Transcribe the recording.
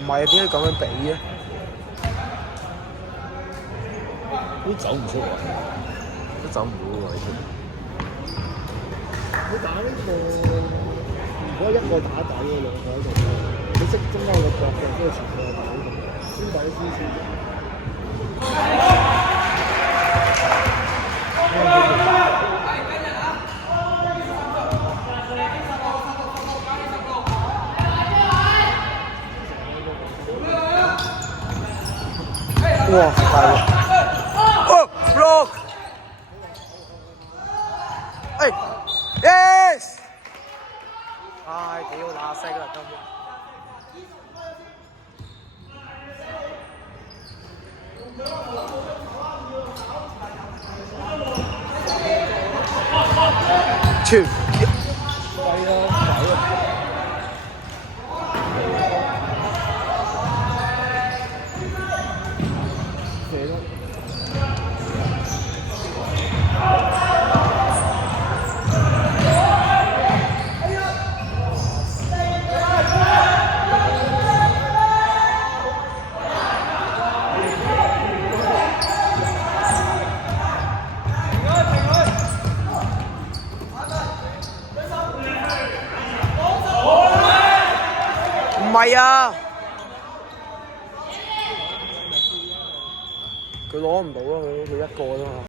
唔係啊，點解咁樣比嘅？都走唔出嚟，都走唔到喎，呢你打呢個，如果一個打底嘅兩個喺度，你識中間個角嘅，跟住前面個底咁，先底先先。哇，係。哦，block。哎 ，yes。唉，屌打色啦，根本。全。係啊，唔係啊，佢攞唔到啊，佢一個啫嘛。